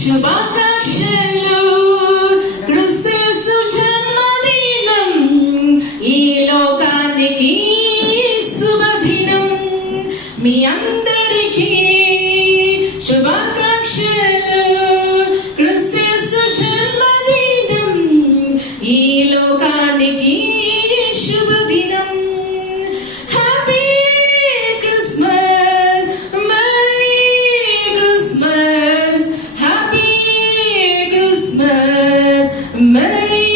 శుభాకాంక్షలు క్రిస్తు జన్మదినం ఈ లోకానికి శుభదినం మీ అందరికీ శుభాకాంక్షలు క్రిస్తు జన్మదినం ఈ లోకానికి శుభదినం happy Christmas merry Christmas happy Christmas merry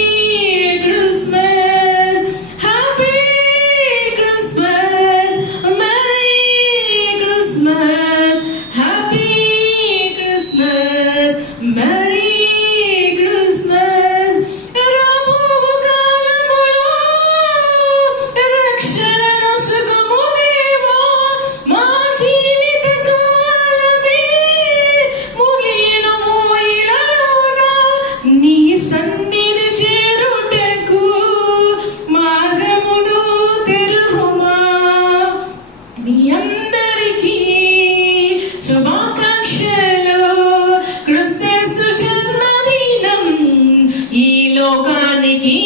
Christmas happy Christmas merry Christmas happy Christmas merry Christmas రాబోవు కాలములో రక్షణ నొసగుము దేవా మా జీవిత కాలమే ముగియును ఇలాగా నీ సన్నిధి చేరుటకు మార్గమును తెరువుమా మీ అందరికీ శుభాకాంక్షలు క్రిస్తు జన్మదినం ఈ లోకానికి